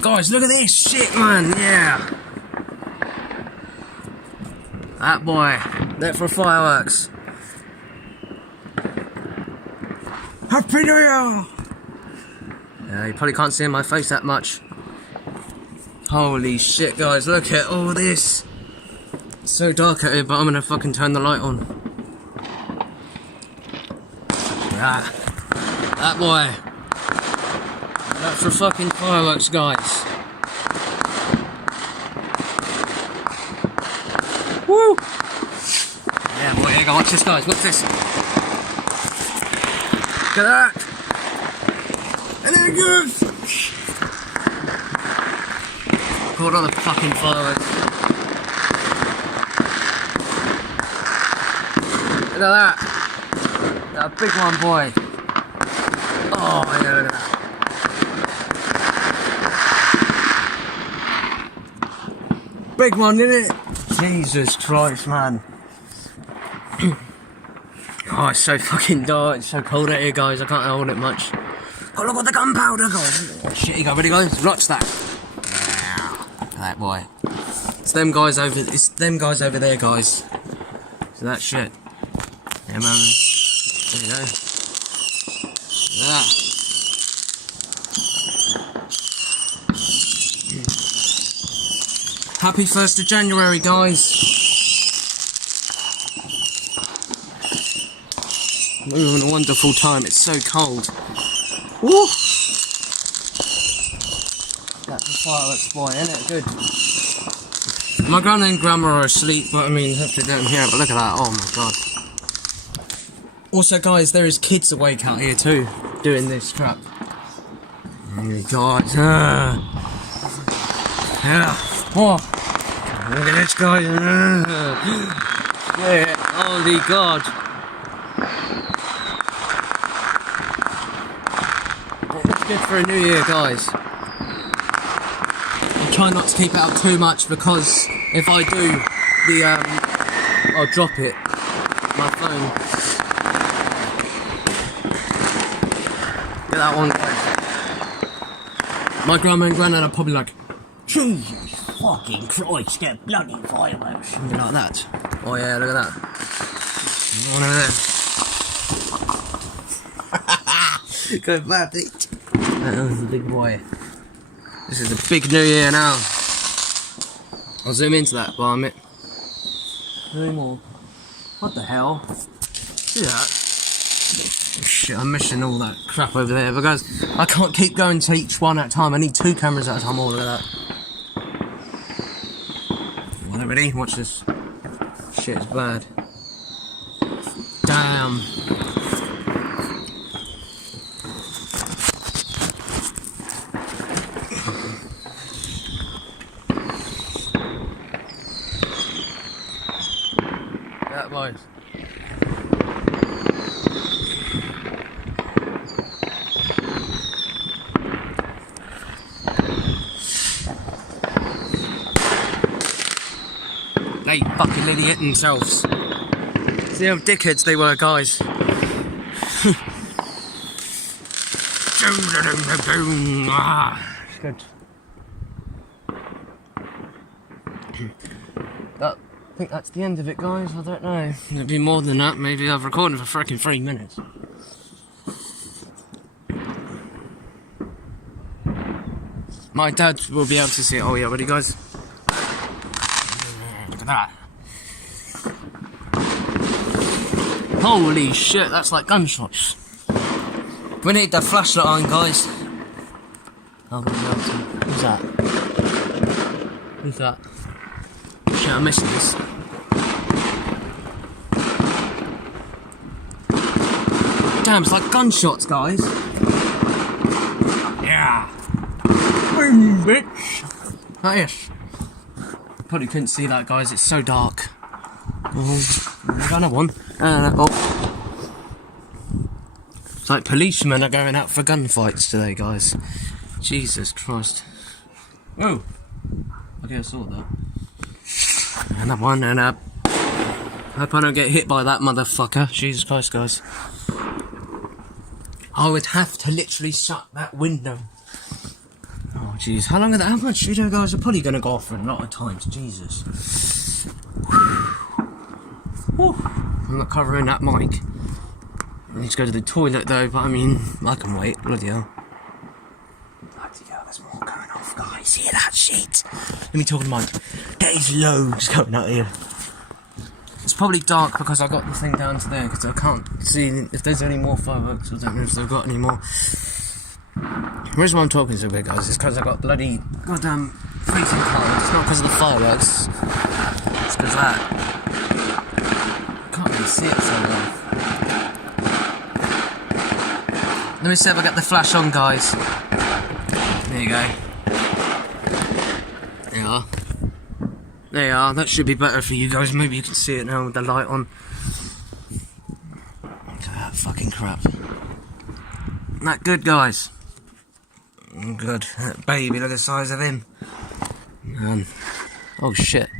Guys, look at this shit, man. Yeah. That boy. That for fireworks. Happy New Year! Yeah, you probably can't see in my face that much. Holy shit, guys, look at all this. It's so dark out here, but I'm gonna fucking turn the light on. Yeah. That boy. That's for fucking fireworks, guys. Woo! Yeah, boy, here you go. Watch this, guys. Watch this. Look at that. And there it goes. Caught on the fucking fireworks. Look at that. That big one, boy. Oh, yeah, look at that. Big one, isn't it? Jesus Christ, man. Oh, it's so fucking dark. It's so cold out here, guys. I can't hold it much. Oh, look at the gunpowder, guys. Oh, shit, you go. Ready, guys? Watch that. Yeah. Look at that, boy. It's them guys over there, guys. So that shit. Yeah, man. There you go. Yeah. Happy 1st of January, guys. We're having a wonderful time. It's so cold. Woo! That's a fireworks, boy, isn't it? Good. My gran and grandma are asleep, but I mean, hopefully they don't hear it. But look at that. Oh my god. Also, guys, there is kids awake out here too, doing this crap. Oh my god. Yeah. Oh. Look at this, guys. Yeah. Holy god. It's good for a new year, guys. I'll try not to keep it up too much because if I do, I'll drop it. My phone. Get that one, guys. My grandma and granddad are probably like, Jesus fucking Christ, get bloody fireworks. Something like that. Oh yeah, look at that. One over there. Good bad, bitch. That was the big boy. This is the big new year now. I'll zoom into that, barm it. No more. What the hell? See that? Shit, I'm missing all that crap over there, but guys, I can't keep going to each one at a time. I need 2 cameras at a time. Oh, look at that. Well, ready? Watch this. Shit, it's bad. Damn. That boys. They fucking idiot themselves. See how dickheads they were, guys. It's good. I think that's the end of it, guys. I don't know. It'll be more than that. Maybe I've recorded for freaking 3 minutes. My dad will be able to see it. Oh yeah, ready, guys? Look at that. Holy shit, that's like gunshots. We need the flashlight on, guys. Oh, who's that? Who's that? Shit, I missed this. Damn, it's like gunshots, guys. Yeah. Boom, bitch. Oh, yes. Probably couldn't see that, guys. It's so dark. Another one. Oh. It's like policemen are going out for gunfights today, guys. Jesus Christ. Oh. Okay, I saw that. Another one, and hope I don't get hit by that motherfucker. Jesus Christ, guys. I would have to literally shut that window. Oh, jeez, how much video guys are probably gonna go off for a lot of times, Jesus. Whew. I'm not covering that mic. I need to go to the toilet though, but I mean, I can wait, bloody hell. Bloody hell, there's more going off, guys, hear that shit? Let me talk to Mike. There is loads going out here. It's probably dark because I got the thing down to there, because I can't see if there's any more fireworks. I don't know if they've got any more. The reason why I'm talking so big, guys, is because I got bloody goddamn freezing cold. It's not because of the fireworks. It's because that. I can't really see it so well. Let me see if I get the flash on, guys. There you go. There you are. There you are. That should be better for you guys. Maybe you can see it now with the light on. Look at that fucking crap. Isn't that good, guys? Good. That baby, look at the size of him. Man. Oh shit.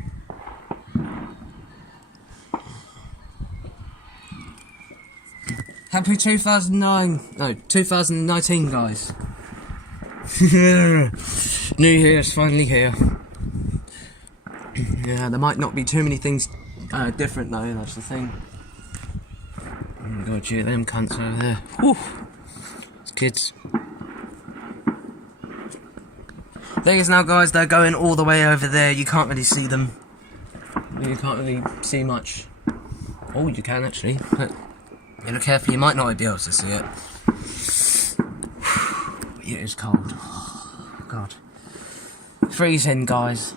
Happy 2019, guys. New Year is finally here. Yeah, there might not be too many things different though, that's the thing. Oh god, yeah, them cunts over there. Whew. It's kids. Thing is now, guys, they're going all the way over there. You can't really see them. You can't really see much. Oh, you can actually, but you look careful, you might not be able to see it. It is cold. Oh, god. Freezing, guys.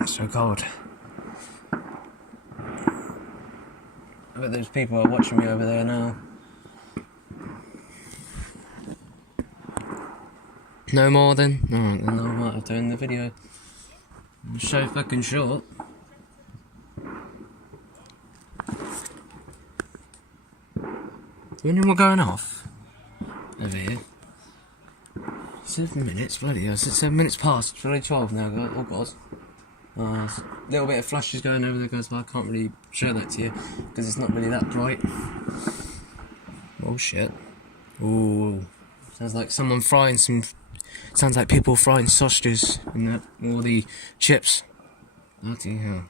It's so cold. I bet those people are watching me over there now. No more then? Alright, then I might have to end the video. It's so fucking short. When we're going off? Over here. 7 minutes, bloody hell. 7 minutes past. It's really 12 now, guys. Oh god. A little bit of flashes going over there, guys, but I can't really show that to you because it's not really that bright. Oh shit. Ooh. Sounds like someone frying some. Sounds like people frying sausages and that, all the chips. Bloody hell.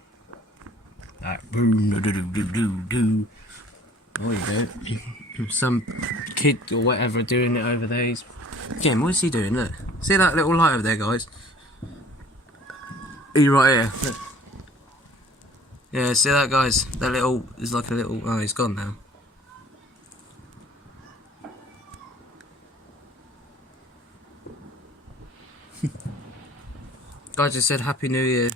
That boom, do do do do do. Oh, you go. Some kid or whatever doing it over there. Again, what is he doing? Look. See that little light over there, guys? He's right here. Look. Yeah, see that, guys? That little is like a little. Oh, he's gone now. Guy just said Happy New Year.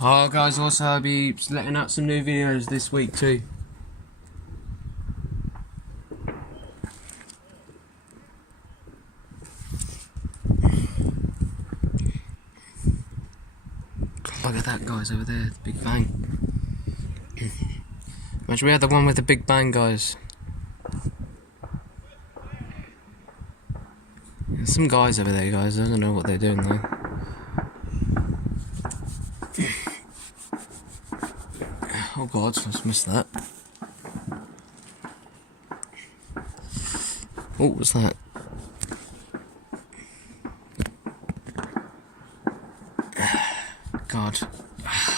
Oh, guys, also I'll be letting out some new videos this week too. Look at that, guys, over there, the Big Bang. Imagine we had the one with the Big Bang, guys. There's some guys over there, guys. I don't know what they're doing though. Oh god, I just missed that. Oh, what's that? God.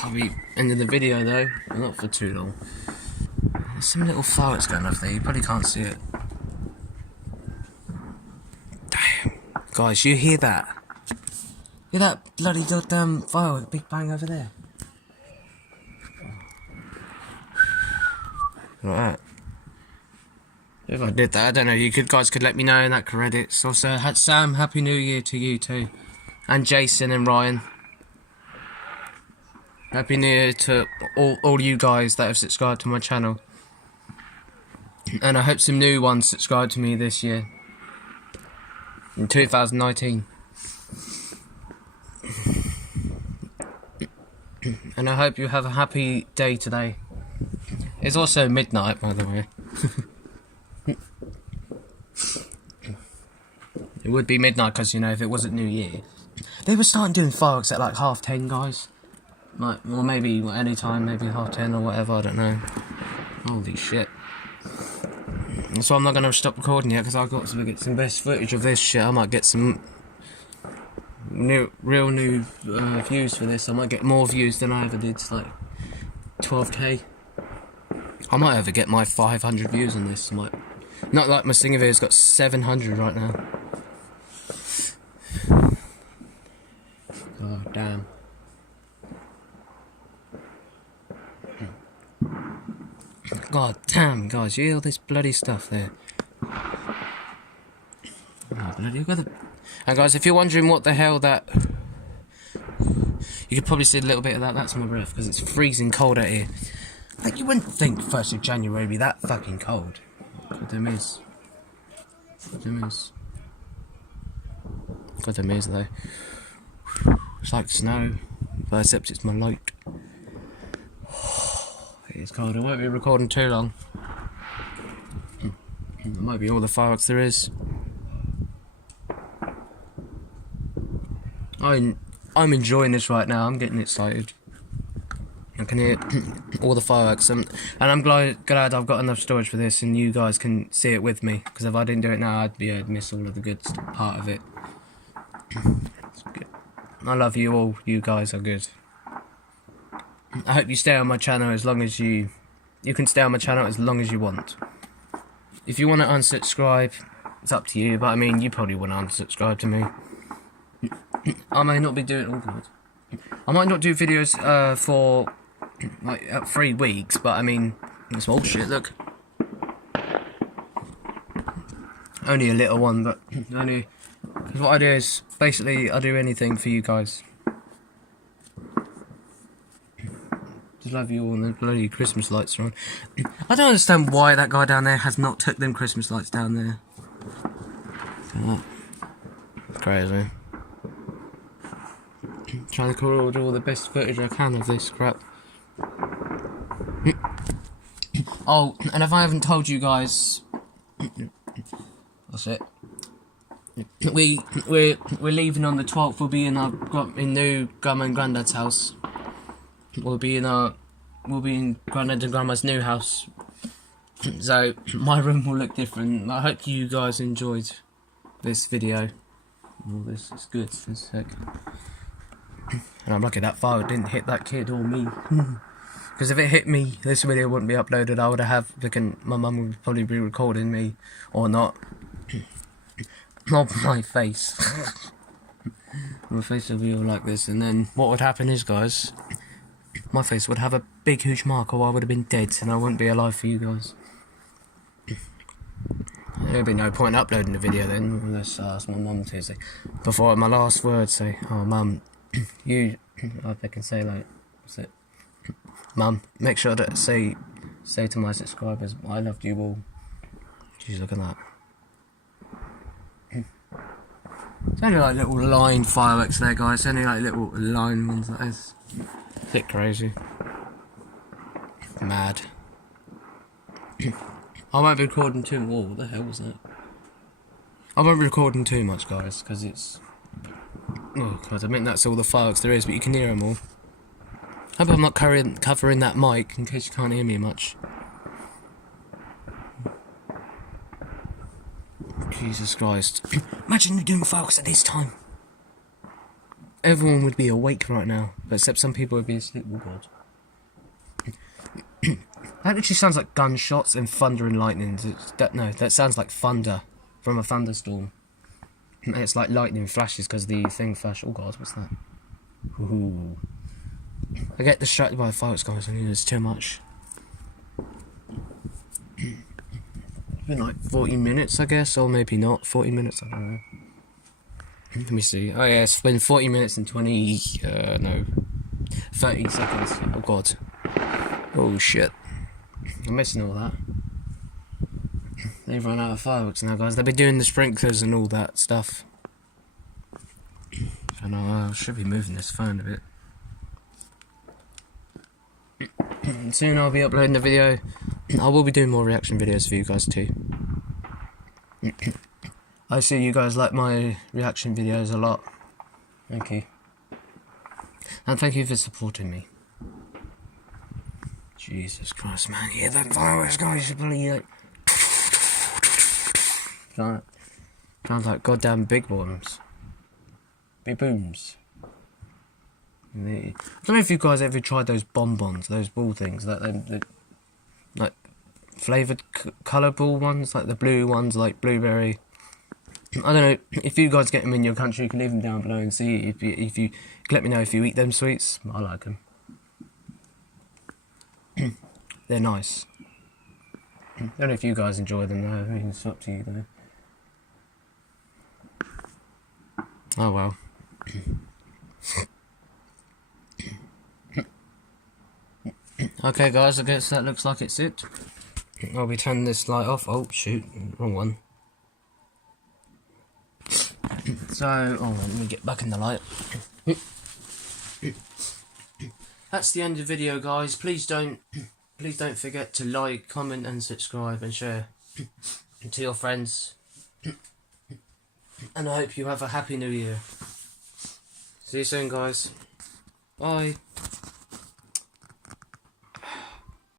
I'll be ending the video though, but not for too long. There's some little fireworks going off there, you probably can't see it. Damn. Guys, you hear that? Hear that bloody goddamn firework, Big Bang over there? Like that. If I did that, I don't know, you guys could let me know in that credits. Also, Sam, Happy New Year to you too. And Jason and Ryan. Happy New Year to all you guys that have subscribed to my channel. And I hope some new ones subscribe to me this year. In 2019. And I hope you have a happy day today. It's also midnight, by the way. It would be midnight because, you know, if it wasn't New Year. They were starting doing fireworks at like 10:30, guys. Like, or maybe any time, maybe 10:30 or whatever, I don't know. Holy shit. So I'm not going to stop recording yet, because I've got to get some best footage of this shit. I might get some real new views for this. I might get more views than I ever did, like 12k. I might ever get my 500 views on this. I might, not like my singing video's got 700 right now. Oh damn. God damn, guys, you hear all this bloody stuff there? Oh, bloody, got the... And guys, if you're wondering what the hell that... You could probably see a little bit of that. That's my breath, because it's freezing cold out here. Like, you wouldn't think 1st of January would be that fucking cold. God damn is. God damn is. God damn is, though. It's like snow, but except it's my light. It is cold. I won't be recording too long. It might be all the fireworks there is. I'm enjoying this right now. I'm getting excited. I can hear all the fireworks, and I'm glad I've got enough storage for this, and you guys can see it with me. Because if I didn't do it now, I'd miss all of the good part of it. It's good. I love you all. You guys are good. I hope you stay on my channel as long as you can stay on my channel as long as you want. If you want to unsubscribe, it's up to you. But I mean, you probably want to unsubscribe to me. I may not be doing all good. I might not do videos for like 3 weeks, but I mean, it's bullshit. Look, only a little one, but only because what I do is basically I do anything for you guys. Just love you all, and the bloody Christmas lights are on. I don't understand why that guy down there has not took them Christmas lights down there. Crazy. Trying to record all the best footage I can of this crap. Oh, and if I haven't told you guys, that's it. We're leaving on the 12th. We'll be in our new grandma and granddad's house. We'll be in granddad and grandma's new house. So my room will look different. I hope you guys enjoyed this video. Oh, this is good. This is sick. And I'm lucky that fire didn't hit that kid or me. Because if it hit me, this video wouldn't be uploaded. I would have, my mum would probably be recording me, or not. Not my face. My face would be all like this, and then what would happen is, guys, my face would have a big, huge mark, or I would have been dead, and I wouldn't be alive for you guys. There'd be no point in uploading the video then, unless I ask my mum to say, before my last words, say, oh mum, you, I can say like, what's it? Mum, make sure to say to my subscribers, I loved you all. Jeez, look at that. It's only like little line fireworks there, guys. It's only like little line ones like this. It's a bit crazy. Mad. I won't be recording too much. What the hell was that? I won't be recording too much, guys, because it's... Oh, God, I mean that's all the fireworks there is, but you can hear them all. I hope I'm not covering that mic, in case you can't hear me much. Jesus Christ. Imagine doing fireworks at this time. Everyone would be awake right now, but except some people would be asleep. Oh, God. That literally sounds like gunshots and thunder and lightning. That sounds like thunder from a thunderstorm. And it's like lightning flashes because the thing flashed. Oh God, what's that? Ooh. I get distracted by fireworks, guys. I mean, it's too much. It's been like 40 minutes, I guess, or maybe not. 40 minutes, I don't know. Let me see. Oh yeah, it's been 40 minutes and 30 seconds. Oh God. Oh shit. I'm missing all that. They've run out of fireworks now, guys. They've been doing the sprinklers and all that stuff. I know, I should be moving this phone a bit. Soon I'll be uploading the video. I will be doing more reaction videos for you guys too. I see you guys like my reaction videos a lot. Thank you. And thank you for supporting me. Jesus Christ, man. Yeah, that virus, guys, should believe it. Sounds like goddamn big bombs. Big booms. I don't know if you guys ever tried those bonbons, those ball things, like flavoured colour ball ones, like the blue ones, like blueberry. I don't know if you guys get them in your country. You can leave them down below and see if you let me know if you eat them sweets. I like them. They're nice. I don't know if you guys enjoy them though. I mean, it's up to you though. Oh well. Okay guys, I guess that looks like it's it. I'll be turning this light off. Oh shoot, wrong one. So, let me get back in the light. That's the end of the video, guys. Please don't forget to like, comment and subscribe and share to your friends. And I hope you have a happy new year. See you soon, guys. Bye.